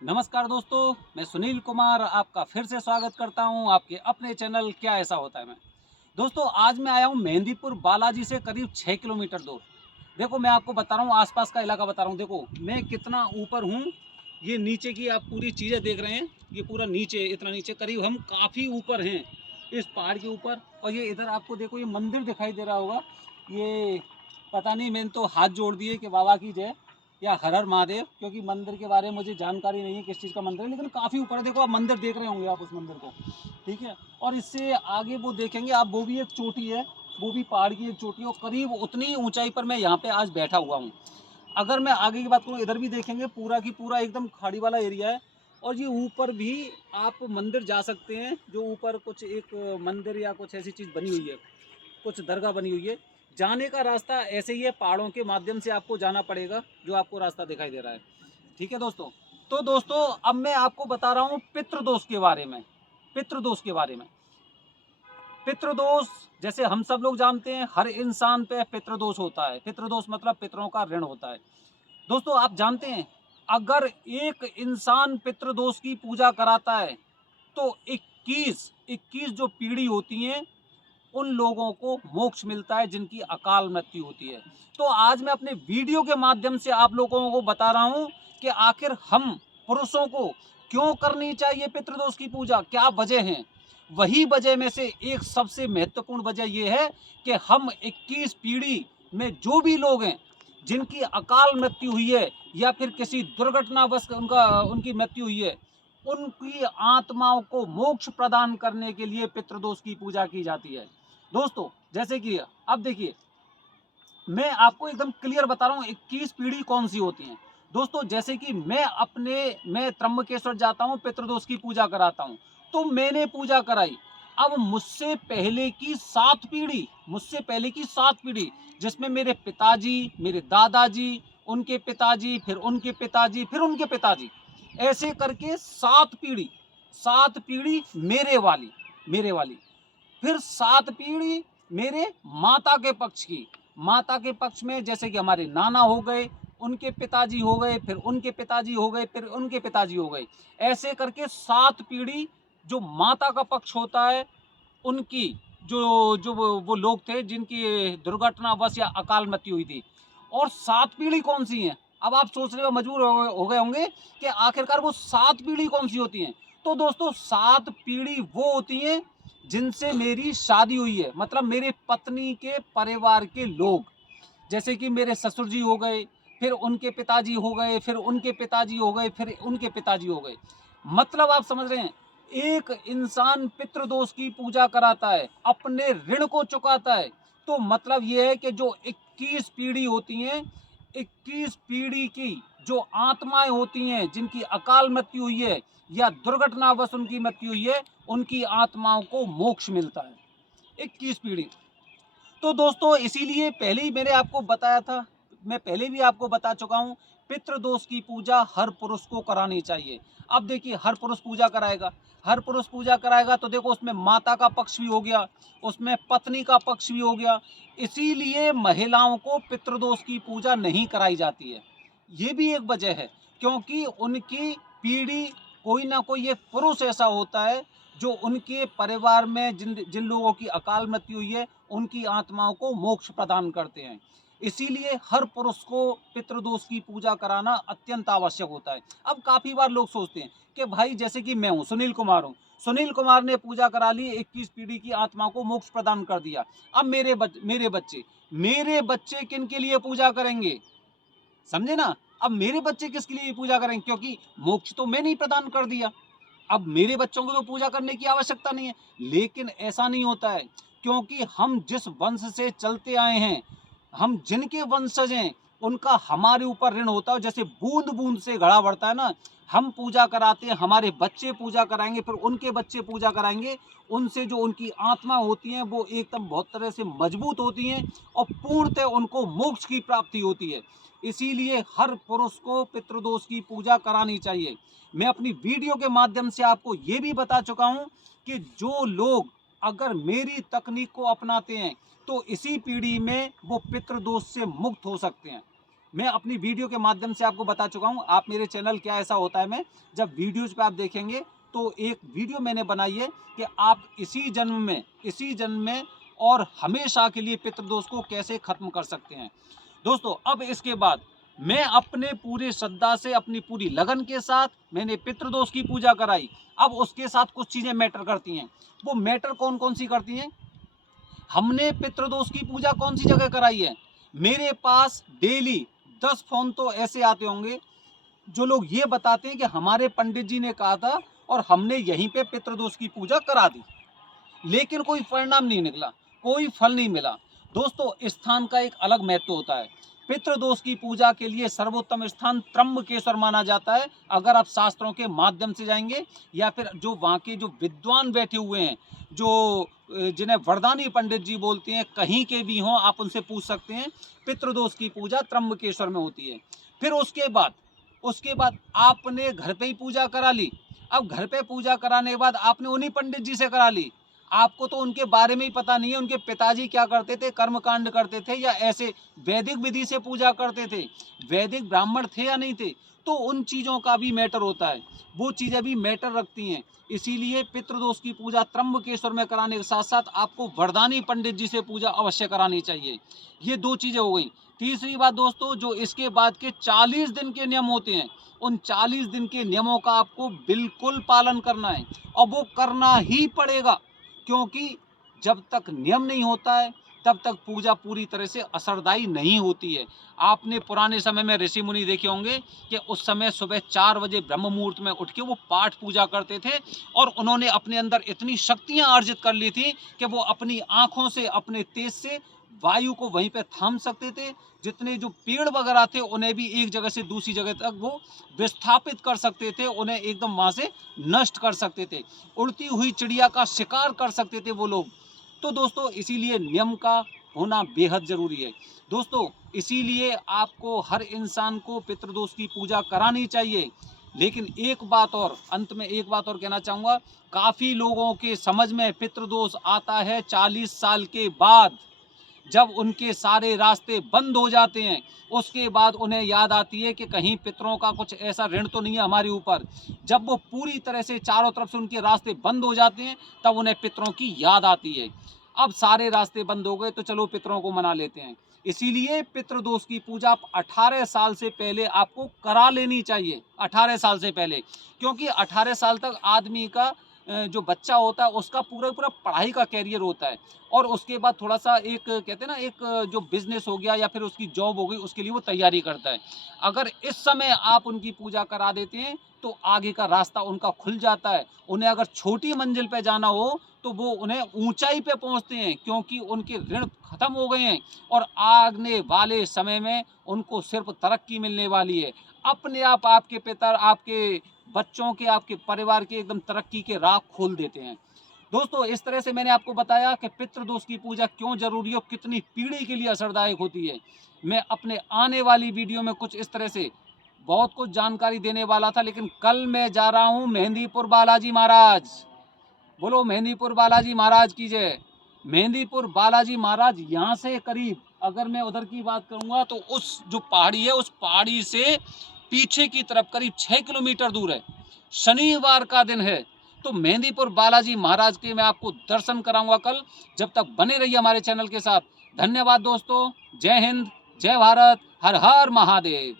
नमस्कार दोस्तों, मैं सुनील कुमार आपका फिर से स्वागत करता हूं आपके अपने चैनल क्या ऐसा होता है में। दोस्तों आज मैं आया हूं मेहंदीपुर बालाजी से करीब 6 किलोमीटर दूर। देखो मैं आपको बता रहा हूं आसपास का इलाका बता रहा हूं। देखो मैं कितना ऊपर हूं, ये नीचे की आप पूरी चीज़ें देख रहे हैं। ये पूरा नीचे, इतना नीचे, करीब हम काफ़ी ऊपर हैं इस पहाड़ के ऊपर। और ये इधर आपको देखो ये मंदिर दिखाई दे रहा होगा। ये पता नहीं, मैंने तो हाथ जोड़ दिए कि बाबा की जय या हर हर महादेव, क्योंकि मंदिर के बारे में मुझे जानकारी नहीं है किस चीज़ का मंदिर है, लेकिन काफ़ी ऊपर है। देखो आप मंदिर देख रहे होंगे आप उस मंदिर को, ठीक है। और इससे आगे वो देखेंगे आप, वो भी एक चोटी है, वो भी पहाड़ की एक चोटी है, और करीब उतनी ऊंचाई पर मैं यहाँ पे आज बैठा हुआ हूँ। अगर मैं आगे की बात करूँ, इधर भी देखेंगे पूरा की पूरा एकदम खाड़ी वाला एरिया है। और ये ऊपर भी आप मंदिर जा सकते हैं, जो ऊपर कुछ एक मंदिर या कुछ ऐसी चीज़ बनी हुई है, कुछ दरगाह बनी हुई है। जाने का रास्ता ऐसे ही है, पहाड़ों के माध्यम से आपको जाना पड़ेगा, जो आपको रास्ता दिखाई दे रहा है, ठीक है दोस्तों। तो दोस्तों अब मैं आपको बता रहा हूँ पितृदोष के बारे में। पितृदोष के बारे में, पितृदोष जैसे हम सब लोग जानते हैं, हर इंसान पे पितृदोष होता है। पितृदोष मतलब पितरों का ऋण होता है। दोस्तों आप जानते हैं, अगर एक इंसान पितृदोष की पूजा कराता है तो 21 जो पीढ़ी होती हैं उन लोगों को मोक्ष मिलता है, जिनकी अकाल मृत्यु होती है। तो आज मैं अपने वीडियो के माध्यम से आप लोगों को बता रहा हूं कि आखिर हम पुरुषों को क्यों करनी चाहिए पितृदोष की पूजा, क्या वजह है। वही वजह में से एक सबसे महत्वपूर्ण वजह यह है कि हम 21 पीढ़ी में जो भी लोग हैं जिनकी अकाल मृत्यु हुई है या फिर किसी दुर्घटनावश उनकी मृत्यु हुई है, उनकी आत्माओं को मोक्ष प्रदान करने के लिए पितृदोष की पूजा की जाती है। दोस्तों जैसे कि अब देखिए, मैं आपको एकदम क्लियर बता रहा हूँ 21 पीढ़ी कौन सी होती हैं। दोस्तों जैसे कि मैं त्र्यंबकेश्वर जाता हूँ, पितृदोष की पूजा कराता हूँ, तो मैंने पूजा कराई। अब मुझसे पहले की 7 पीढ़ी, जिसमें मेरे पिताजी, मेरे दादाजी, उनके पिताजी, फिर उनके पिताजी, फिर उनके पिताजी, ऐसे करके 7 पीढ़ी। 7 पीढ़ी मेरे वाली, फिर 7 पीढ़ी मेरे माता के पक्ष की। माता के पक्ष में जैसे कि हमारे नाना हो गए, उनके पिताजी हो गए, फिर उनके पिताजी हो गए, फिर उनके पिताजी हो गए। ऐसे करके 7 पीढ़ी जो माता का पक्ष होता है, उनकी जो जो वो लोग थे जिनकी दुर्घटनावश या अकाल मृत्यु हुई थी। और 7 पीढ़ी कौन सी हैं, अब आप सोचने में मजबूर हो गए होंगे कि आखिरकार वो 7 पीढ़ी कौन सी होती हैं। तो दोस्तों 7 पीढ़ी वो होती हैं जिनसे मेरी शादी हुई है, मतलब मेरे पत्नी के परिवार के लोग। जैसे कि मेरे ससुर जी हो गए, फिर उनके पिताजी हो गए, फिर उनके पिताजी हो गए, फिर उनके पिताजी हो गए। मतलब आप समझ रहे हैं, एक इंसान पितृदोष की पूजा कराता है, अपने ऋण को चुकाता है। तो मतलब ये है कि जो 21 पीढ़ी होती हैं, 21 पीढ़ी की जो आत्माएं होती हैं जिनकी अकाल मृत्यु हुई है या दुर्घटनावश उनकी मृत्यु हुई है, उनकी आत्माओं को मोक्ष मिलता है। 21 पीढ़ी। तो दोस्तों इसीलिए पहले ही मैंने आपको बताया था, मैं पहले भी आपको बता चुका हूँ, पितृदोष की पूजा हर पुरुष को करानी चाहिए। अब देखिए हर पुरुष पूजा कराएगा, हर पुरुष पूजा कराएगा तो देखो उसमें माता का पक्ष भी हो गया, उसमें पत्नी का पक्ष भी हो गया। इसीलिए महिलाओं को पितृदोष की पूजा नहीं कराई जाती है। ये भी एक वजह है, क्योंकि उनकी पीढ़ी, कोई ना कोई एक पुरुष ऐसा होता है जो उनके परिवार में जिन जिन लोगों की अकाल मृत्यु हुई है, उनकी आत्माओं को मोक्ष प्रदान करते हैं। इसीलिए हर पुरुष को पितृदोष की पूजा कराना अत्यंत आवश्यक होता है। अब काफ़ी बार लोग सोचते हैं कि भाई जैसे कि मैं हूँ, सुनील कुमार हूँ, सुनील कुमार ने पूजा करा ली, 21 पीढ़ी की आत्मा को मोक्ष प्रदान कर दिया। अब मेरे बच्चे किन के लिए पूजा करेंगे, समझे ना। अब मेरे बच्चे किसके लिए पूजा करेंगे, क्योंकि मोक्ष तो मैंने ही प्रदान कर दिया। अब मेरे बच्चों को तो पूजा करने की आवश्यकता नहीं है। लेकिन ऐसा नहीं होता है, क्योंकि हम जिस वंश से चलते आए हैं, हम जिनके वंशज हैं, उनका हमारे ऊपर ऋण होता है। जैसे बूंद बूंद से घड़ा बढ़ता है ना, हम पूजा कराते हैं, हमारे बच्चे पूजा कराएंगे, फिर उनके बच्चे पूजा कराएंगे। उनसे जो उनकी आत्मा होती हैं वो एकदम बहुत तरह से मजबूत होती हैं और पूर्णतः उनको मोक्ष की प्राप्ति होती है। इसीलिए हर पुरुष को पितृदोष की पूजा करानी चाहिए। मैं अपनी वीडियो के माध्यम से आपको ये भी बता चुका हूँ कि जो लोग अगर मेरी तकनीक को अपनाते हैं तो इसी पीढ़ी में वो पितृदोष से मुक्त हो सकते हैं। मैं अपनी वीडियो के माध्यम से आपको बता चुका हूँ। आप मेरे चैनल क्या ऐसा होता है में जब वीडियोज़ पे आप देखेंगे तो एक वीडियो मैंने बनाई है कि आप इसी जन्म में और हमेशा के लिए पितृदोष को कैसे खत्म कर सकते हैं। दोस्तों अब इसके बाद मैं अपने पूरे श्रद्धा से, अपनी पूरी लगन के साथ मैंने पितृदोष की पूजा कराई। अब उसके साथ कुछ चीज़ें मैटर करती हैं। वो मैटर कौन कौन सी करती हैं? हमने पितृदोष की पूजा कौन सी जगह कराई है? मेरे पास डेली 10 फोन तो ऐसे आते होंगे जो लोग ये बताते हैं कि हमारे पंडित जी ने कहा था और हमने यहीं पे पितृदोष की पूजा करा दी, लेकिन कोई परिणाम नहीं निकला, कोई फल नहीं मिला। दोस्तों स्थान का एक अलग महत्व होता है। पितृदोष की पूजा के लिए सर्वोत्तम स्थान त्र्यंबकेश्वर माना जाता है। अगर आप शास्त्रों के माध्यम से जाएंगे या फिर जो वहाँ के जो विद्वान बैठे हुए हैं, जो जिन्हें वरदानी पंडित जी बोलते हैं, कहीं के भी हों, आप उनसे पूछ सकते हैं। पितृदोष की पूजा त्र्यंबकेश्वर में होती है। फिर उसके बाद आपने घर पे ही पूजा करा ली। अब घर पे पूजा कराने के बाद आपने उन्हीं पंडित जी से करा ली। आपको तो उनके बारे में ही पता नहीं है, उनके पिताजी क्या करते थे, कर्मकांड करते थे या ऐसे वैदिक विधि से पूजा करते थे, वैदिक ब्राह्मण थे या नहीं थे। तो उन चीज़ों का भी मैटर होता है, वो चीज़ें भी मैटर रखती हैं। इसीलिए पितृदोष की पूजा त्र्यंबकेश्वर में कराने के साथ साथ आपको वरदानी पंडित जी से पूजा अवश्य करानी चाहिए। ये 2 चीज़ें हो गई। तीसरी बात दोस्तों, जो इसके बाद के 40 दिन के नियम होते हैं, उन 40 दिन के नियमों का आपको बिल्कुल पालन करना है और वो करना ही पड़ेगा, क्योंकि जब तक नियम नहीं होता है तब तक पूजा पूरी तरह से असरदायी नहीं होती है। आपने पुराने समय में ऋषि मुनि देखे होंगे कि उस समय सुबह 4 बजे ब्रह्म मुहूर्त में उठ के वो पाठ पूजा करते थे और उन्होंने अपने अंदर इतनी शक्तियां अर्जित कर ली थी कि वो अपनी आंखों से, अपने तेज से वायु को वहीं पे थाम सकते थे। जितने जो पेड़ वगैरह थे उन्हें भी एक जगह से दूसरी जगह तक वो विस्थापित कर सकते थे, उन्हें एकदम वहाँ से नष्ट कर सकते थे, उड़ती हुई चिड़िया का शिकार कर सकते थे वो लोग। तो दोस्तों इसीलिए नियम का होना बेहद ज़रूरी है। दोस्तों इसीलिए आपको, हर इंसान को पितृदोष की पूजा करानी चाहिए। लेकिन एक बात और, अंत में एक बात और कहना चाहूँगा, काफ़ी लोगों के समझ में पितृदोष आता है 40 साल के बाद, जब उनके सारे रास्ते बंद हो जाते हैं। उसके बाद उन्हें याद आती है कि कहीं पितरों का कुछ ऐसा ऋण तो नहीं है हमारे ऊपर। जब वो पूरी तरह से चारों तरफ से उनके रास्ते बंद हो जाते हैं तब उन्हें पितरों की याद आती है। अब सारे रास्ते बंद हो गए तो चलो पितरों को मना लेते हैं। इसीलिए पितृदोष की पूजा 18 साल से पहले आपको करा लेनी चाहिए, 18 साल से पहले, क्योंकि 18 साल तक आदमी का जो बच्चा होता है उसका पूरा पूरा पढ़ाई का कैरियर होता है और उसके बाद थोड़ा सा एक कहते हैं ना, एक जो बिजनेस हो गया या फिर उसकी जॉब हो गई, उसके लिए वो तैयारी करता है। अगर इस समय आप उनकी पूजा करा देते हैं तो आगे का रास्ता उनका खुल जाता है। उन्हें अगर छोटी मंजिल पे जाना हो तो वो उन्हें ऊंचाई पे पहुंचते हैं, क्योंकि उनके ऋण खत्म हो गए हैं और आने वाले समय में उनको सिर्फ तरक्की मिलने वाली है। अपने आप आपके पितर, आपके बच्चों के, आपके परिवार के एकदम तरक्की के राह खोल देते हैं। दोस्तों इस तरह से मैंने आपको बताया कि पितृदोष की पूजा क्यों जरूरी है और कितनी पीढ़ी के लिए असरदायक होती है। मैं अपने आने वाली वीडियो में कुछ इस तरह से बहुत कुछ जानकारी देने वाला था, लेकिन कल मैं जा रहा हूँ मेहंदीपुर बालाजी महाराज। बोलो मेहंदीपुर बालाजी महाराज की जय। मेहंदीपुर बालाजी महाराज यहाँ से करीब, अगर मैं उधर की बात करूँगा तो उस जो पहाड़ी है, उस पहाड़ी से पीछे की तरफ करीब 6 किलोमीटर दूर है। शनिवार का दिन है तो मेहंदीपुर बालाजी महाराज के मैं आपको दर्शन कराऊंगा कल। जब तक बने रहिए हमारे चैनल के साथ। धन्यवाद दोस्तों। जय हिंद, जय भारत, हर हर महादेव।